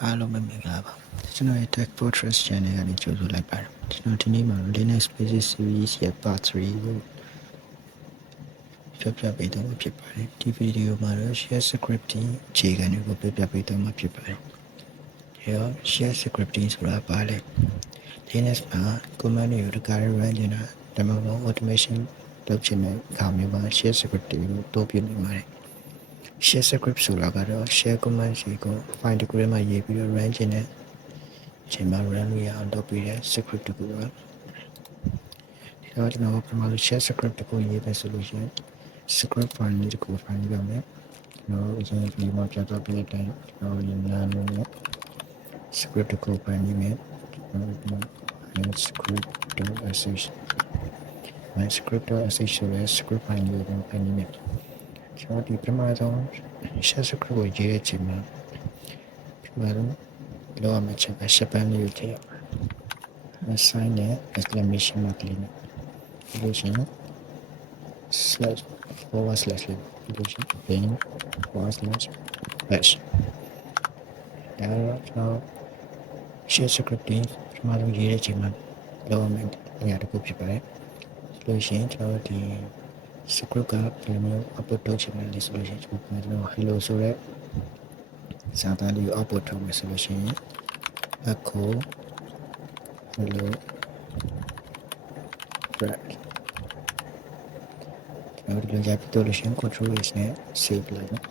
အားလုံးပဲမင်္ဂလာပါကျွန်တော်ရဲ့ Tech Fortress Channel ကနေကြိုဆိုလိုက်ပါတယ်ကျွန်တော်ဒီနေ့မှာ Linux Basic Series ရဲ့ Part 3ကိုပြပေးသွားမှာဖြစ်ပါတယ်ဒီဗီဒီယိုမှာတော့ Share Scripting အခြေခံတွေကိုပြပေးသွားမှာဖြစ်ပါတယ်ဒီတော့ Share Scripting ဆိုတာဘာလဲ Linux မှာ command တွေကိုတခါရ run နေတာဒါမှမဟုတ် automation လုပ်ချင်တဲ့အခါမျိုးမှာ Share Scripting ကိုတိုးပြနေပါတယ်share script ဆိုတာကတော့ share command ကို file တစ်ခုထဲမှာရေးပြီးတော့ run ချင်တဲ့အချိန်မှာ run လို့ရအောင်လုပ်ပြီးတဲ့ script တစ်ခုပါဒီတော့ကျွန်တော်ပထမဆုံး share script တစ်ခုရေးမယ်ဆိုလို့ရှိရင် script file တစ်ခု find ရမယ်ကျွန်တော်အရင်ဒီမှာပြတော့ပြတဲ့အတိုင်းကျွန်တော်ရေးနာလို့ script တစ်ခု find ရမယ်ကျွန်တော် script.sh my script.sh ဆိုတဲ့ script file ကို find ရမယ်ကျွန်တော်ဒီပထမဆုံး share script ကိုရေးတဲ့အချိန်မှာပထမဆုံးလောရမယ့်ချက်က Japan လေးကိုထည့်ရအောင် assign နဲ့ exclamation mark လေးနဲ့ဒီလိုရှင် slash forward slash လေးဒီလိုရှင် bin forward slash bash ဒါတော့ကျွန်တော် share script ပထမဆုံးရေးတဲ့အချိန်မှာလောရမယ့်အရာတစ်ခုဖြစ်ပါတယ်ဒီလိုရှင်ကျွန်တော်ဒီ script ကဘယ်လို output ထုတ်ချင်လဲဆိုလို့ရှိရင်ကျွန်တော် hello ဆိုတဲ့စာသားလေးကို output ထုတ်မယ်ဆိုလို့ရှိရင် echo hello break ကျွန်တော်ဒီလိုရပြီးတော့လို့ရှိရင် control s နဲ့ save လိုက်မယ်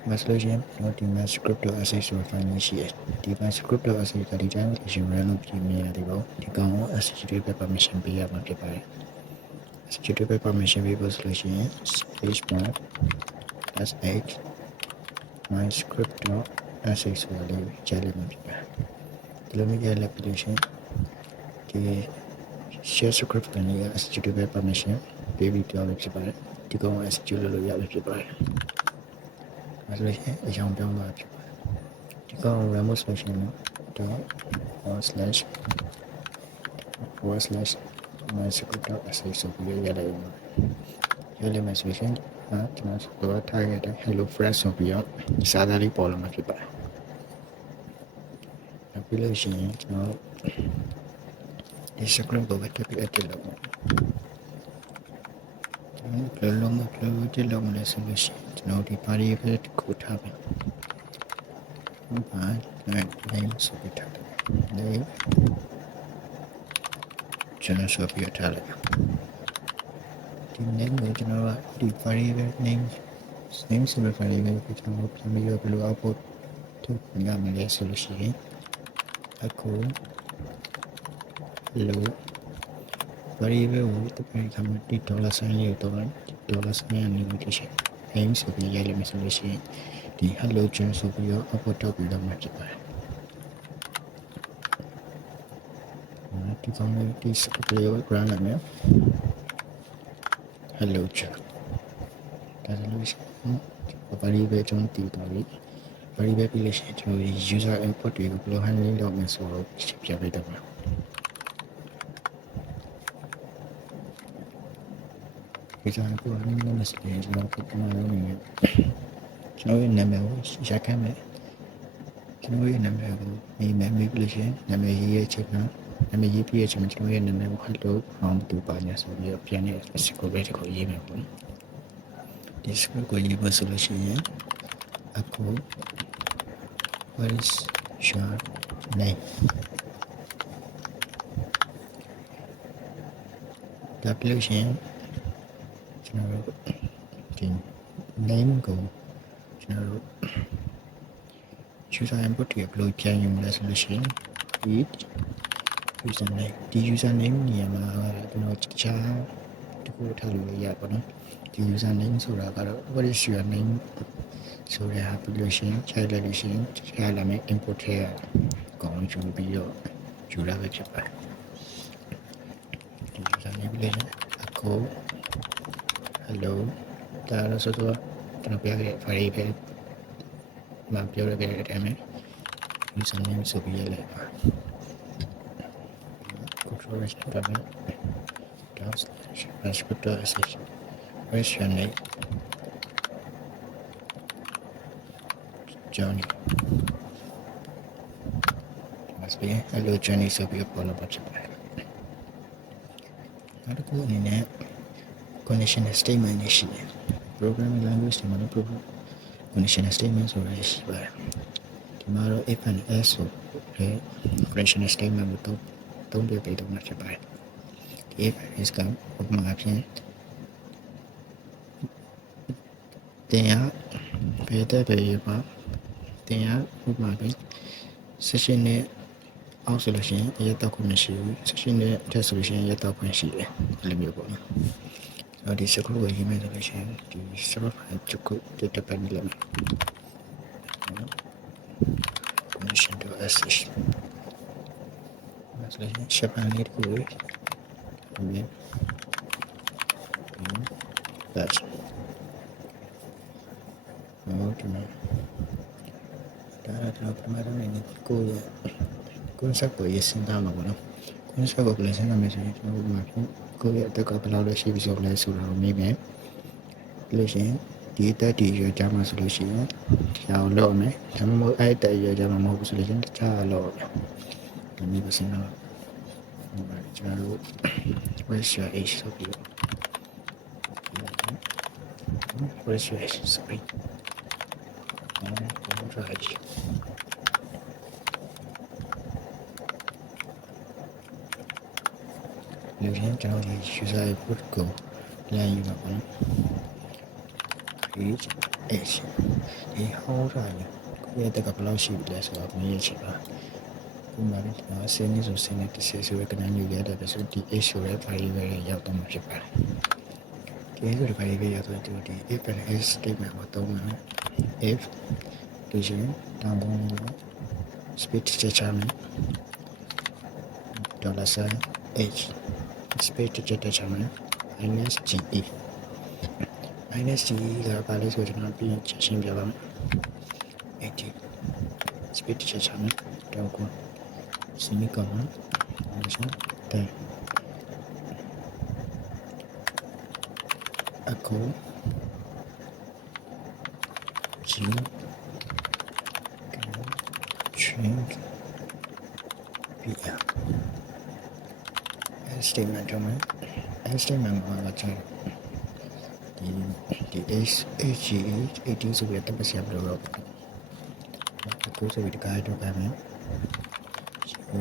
ဒီမှာဆိုလို့ရှိရင်ကျွန်တော်ဒီမှာ script.sh ဆိုတဲ့ file လေးရှိတယ်ဒီမှာ script.sh ကဒီတိုင်းရှင် run လုပ်ပြီးမြင်ရတယ်ပေါ့ဒီကောင်ကို executable permission ပေးရမှာဖြစ်ပါတယ် executable permission ပေးဖို့ဆိုလို့ရှိရင် space bar sh my script.sh ဆိုတာလေးကြားလိုက်မှာဖြစ်ပါတယ်ဒီလိုမျိုးကြားလိုက်ပြီးလို့ရှိရင်ဒီ share script ကနေ executable permission ပေးပြီးပြောလို့ဖြစ်ပါတယ်ဒီကောင်ကို execute လုပ်လို့ရပြီဖြစ်ပါတယ်အဲဒါလည်းအကြောင်းပြောင်းသွားဖြစ်ပါတယ်ဒီကောင် remote solution တော့ forward slash my script.sh ဆိုပြီးရလိုက်မှာရလိုက်မှာဆိုရင်ကျွန်တော်တို့ထားခဲ့တဲ့ hello fresh ဆိုပြီးတော့စာသားလေးပေါ်လာမှာဖြစ်ပါတယ်နောက်ပြီးလို့ရှိရင်ကျွန်တော်ဒီ script ကိုပဲတက်ပြီး edit လုပ်မယ်ဘယ်လိုမှဘယ်လို edit လုပ်မလဲဆိုလို့ရှိရင်ကျွန်တော်ဒီ variable တစ်ခုထားမယ်ဘာname ဆိုပြီးထားတယ် name ကျွန်တော်ဆိုပြီးထားလိုက်ဒီ name ကိုကျွန်တော်ကဒီ variable name ဆိုတဲ့ variable ကိုကျွန်တော်ပြန်ပြီးတော့ဘယ်လို output ထုတ်ရမလဲဆိုလို့ရှိရင်echo hello variable ကိုတပည့်ကမှဒီ $sign လေးကိုတော့$sign နဲ့လို့ရှိရင် name ဆိုပြီးရေးလိုက်မယ်ဆိုလို့ရှိရင်ဒီ hello ကျွန်းဆိုပြီးတော့ output ထုတ်ပြီးတော့မှဖြစ်ပါတယ်ဒီကောင်လေးဒီ script လေးကို run လုပ်မယ် hello ကျွန်းဒါဆိုလို့ရှိရင် variable ကျွန်းတည်သွားပြီ variable ပြီးလို့ရှိရင်ကျွန်တော် user input တွေကိုဘယ်လို handling လုပ်မလဲဆိုတော့ပြပေးတော့မယ်ဒီကောင်ကို handling လုပ်မယ်ဆိုရင်ကျွန်တော်ပုံမှန်လုပ်နေတယ်ကျွန်တော်ရဲ့နာမည်ကိုရခိုင်းမယ်ကျွန်တော်ရဲ့နာမည်ကိုမေးပြီးလို့ရှိရင်နာမည်ရေးရဲ့အချိန်မှာနာမည်ရေးပြီးရဲ့အချိန်မှာကျွန်တော်ရဲ့နာမည်ကို hello from တူပါညာဆိုပြီးတော့ပြန်နေ script လေးကိုရေးမယ်ပေါ့ဒီ script ကိုရေးဖို့ဆိုလို့ရှိရင်အခု what is your name ဒါပြလို့ရှိရင်ကျွန်တော်တို့ဒီ name ကိုကျွန်တော်တို့ user input တွေဘယ်လိုပြန်ယူမလဲဆိုလို့ရှိရင်ဒီ username ဒီ username နေရာမှာကျွန်တော်တခြားတခုထားလို့ရပါတော့ဒီ username ဆိုတာကတော့ what is your name ဆိုရဟာပြီးလို့ရှိရင်ခြိုက်လိုက်လို့ရှိရင်ခြိုက်လာမယ် input ထဲကကောင်းယူပြီးတော့ယူလာပဲဖြစ်ပါတယ်ဒီ username လေးအခု hello ဒါတော့ဆိုတော့ကျွန်တော်ပြခဲ့တဲ့ variable မှာပြောရခဲ့တဲ့အတိုင်းပဲ username ဆိုပြီးရလိုက်ပါ control s တက်မယ် script.sh where's your name Johnny must be hello Johnny ဆိုပြီးပေါ်လာပါဖြစ်ပါတယ်နောက်တစ်ခုအနေနဲ့ conditional statement တွေရှိတယ် programming language တွေမှာလည်း conditional statement ဆိုတာရှိပါတယ်ဒီမှာတော့ if and else ဆိုတဲ့ conditional statement ကိုသုံးပြပေးတော့မှာဖြစ်ပါတယ်ဒီ if and else ကဥပမာအဖြစ်တင်ရဘယ်တဲ့ဘယ်ပါတင်ရဥပမာပြီး session နဲ့အောက်ဆိုလို့ရှိရင်ရတော့ခွင့်မရှိဘူး session နဲ့တက်ဆိုလို့ရှိရင်ရတော့ခွင့်ရှိတယ်အဲ့လိုမျိုးပေါ့နော်အဲ့ဒီ script ကိုရေးမယ်ဆိုလို့ရှိရင်ဒီ script file ချုပ်ကိုတက်ပတ်နေလိမ့်မယ် condition to sh ဆိုလို့ရှိရင် shape လေးကိုရေးမယ်that's okay ဒါတော့ပထမဆုံးအနေနဲ့ကိုယ့်ရဲ့ concept ကိုရေးစဉ်းစားမှာပေါ့နော် concept ကိုလည်းစဉ်းစားမယ်ဆိုရင်ကျွန်တော်တို့မှာကိုယ့်ရဲ့အသက်ကဘယ်လောက်လဲရှိပြီဆိုလဲဆိုတာကိုမေးမယ်လို့ရှိရင်ဒီအသက်ဒီရွယ်ကြမှာဆိုလို့ရှိရင်ဒါကိုလောက်မယ်ဒါမှမဟုတ်အဲ့အသက်ရွယ်ကြမှာမဟုတ်ဘူးဆိုလို့ရှိရင်တခြားလောက်မယ်ဒီမျိုးပဲစဉ်းစားမှာကျွန်တော်တို့ where's your age ဆိုပြီး where's your age sorry rightလူချင်းကျွန်တော်ဒီ user input ကိုပြန်ယူပါမယ် age ဒီဟောတာလေကိုယ့်ရဲ့တက်ကဘယ်လောက်ရှိပြီလဲဆိုတော့မြင်ရချင်ပါဒီမှာလည်းဆင်းနေဆိုဆင်းနေတစ်ဆယ်ဆိုရကနေယူရတဲ့ဆိုဒီ age ဆိုတဲ့ variable တွေရောက်တော့မှာဖြစ်ပါတယ်ဒီဆိုတဲ့ variable ရောက်တော့ဒီ if and else statement ကိုသုံးမယ် if ဒီချင်းတောင်းပုံလို့ speed ချက်ချမယ်$sign age space ချက်ချမယ် minus ge minus ge ကဘာလဲဆိုကျွန်တော်ပြင်ရှင်းပြပါမယ်80 space ချက်ချမယ်တော့ကို semicolon 10အခု g change pr statement တော့မယ် statement မှာကျွန်တော်ဒီ age 18ဆိုပြီးတော့ပတ်စပ်လို့တော့အခုဆိုပြီးဒီကားတော့ပါမယ် so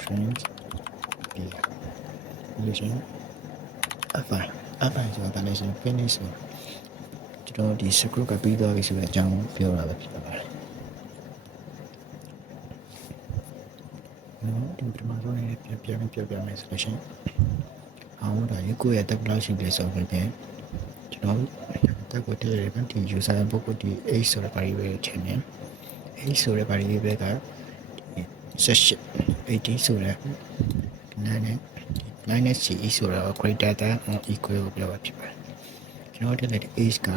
change pr လို့ရှိရင် fine ဆိုတာလည်းဆို finish ဆိုကျွန်တော်ဒီ script ကပြီးသွားပြီဆိုတဲ့အကြောင်းပြောတာပဲဖြစ်ပါတယ်ဒီပထမဆုံးလေးပြန်ပြောမယ်ဆိုလို့ရှိရင်အောင်ဒါရေကိုရဲ့တက်ဘလောက်ရှိတယ်ဆိုတော့ပြန်ကျွန်တော်တက်ကိုတည့်ရတဲ့ဒီ user input ကိုဒီ age ဆိုတဲ့ variable ချင်တယ် age ဆိုတဲ့ variable က18ဆိုတဲ့9နဲ့ ce ဆိုတာ greater than or equal ကိုပြောတာဖြစ်ပါတယ်ကျွန်တော်တက်တဲ့ age က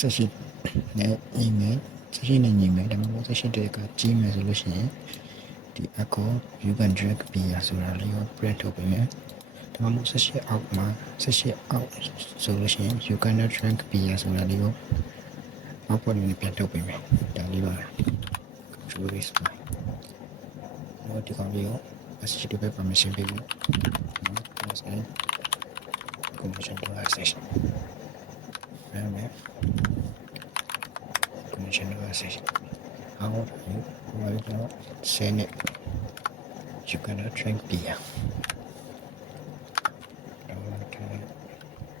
18နဲ့ညီမယ်18နဲ့ညီမယ်ဒါမှမဟုတ်18တက်ကကြီးမယ်ဆိုလို့ရှိရင်ဒီအကော you can drag ပြရဆိုတာလေးကို print ထုတ်ပေးမယ်ဒါမှမဟုတ်18အောက်မှာ18အောက်ဆိုလို့ရှိရင် you cannot drag ပြရဆိုတာလေးကိုအောက်ပေါ်နေပြန်ထုတ်ပေးမယ်ဒါလေးပါ control this တော့ဒီကောင်လေးကို HTTP permission ပေးမယ်permission to access permission to access how you right now send it you cannot drink beer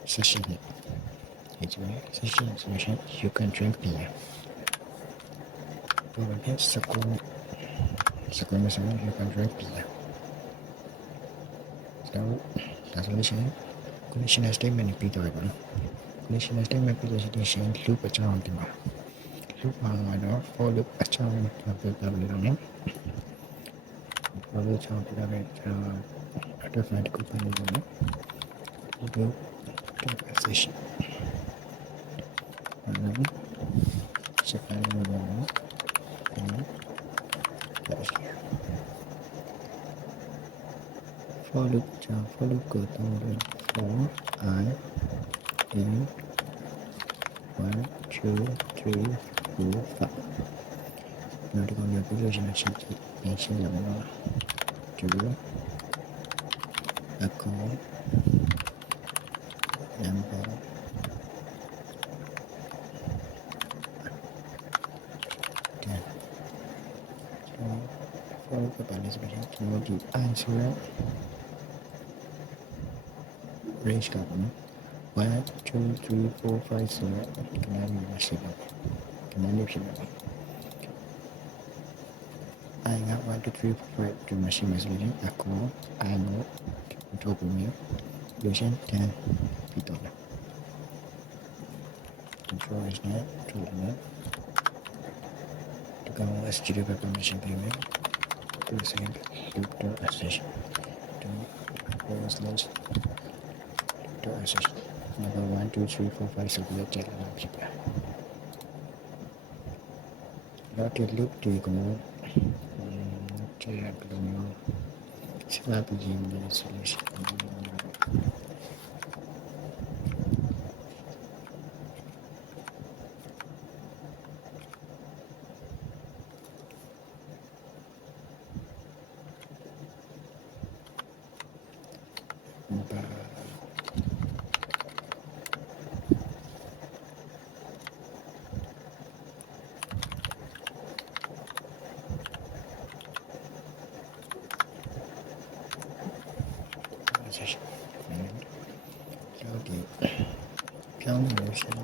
session it's right session submission you can drink beer second you can drink beer so that's the solution conditional statement ပြီးတော့ပါနော် conditional statement ပြီးလို့ရှိရင် loop အကြောင်းဒီမှာ loop မှာတော့ for loop အကြောင်းကိုပြောပြလို့ရတယ် for loop အကြောင်းပြရမယ်ကျွန်တော် artifact ကိုပြန်လို့ရတယ် loop transition ချက်ပိုင်းလို့ရတယ် for loop ကြောင့် for loop ကိုတော့ for I in 1 2 3 4 5နောက်တစ်ခုမျိုးပြလို့ရှိရင်ရှင်းရှင်းရမှာပါ2 account number 10 so for the balance between ကျွန်တော်ဒီ answer range ကပေါ့နော်1 2 3 4 5ဆိုတော့ဒီနားမှာရှိပါတယ်ဒီနားလေးဖြစ်နေပါI got 1 2 3 4 5 to machine resolution ako ano ito po niyo resolution 10 ito na control is not tool na ito ka mga studio pa permission payment ito sa ito accession ito slash ito accession number 1 2 3 4 5 so we check lang siya not to look to you check lang yung sinabi yung solution session and lagi count motion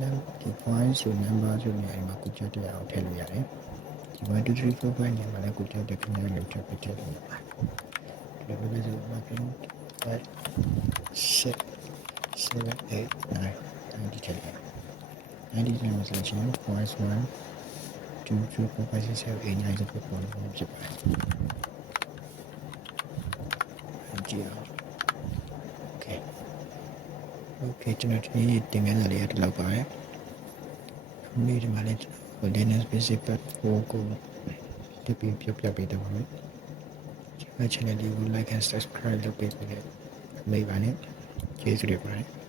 now the points so number so ne ai ma ku chat de aw thai lo yare di 1 2 3 4 5 ne ma la ku chat de khana lo chat pe chat lo ba lo ba so ma kin 6 7 8 9 90 chat 90 chat resolution points 1 2 3 4 5 6 7 8 9 10 11 ဖြစ်ပါတယ်Okay. Okay,ကျွန်တော်ဒီတင်ပြတာလေးရတော့ပါတယ်။ဒီမှာလည်း Linux Basic Platform ကိုတပည့်ပြပေးတော့မယ်။ဒီ channel လေးကို like and subscribe လုပ်ပေးဖို့လည်းမေးပါနဲ့။ကျေးဇူးတင်ပါတယ်။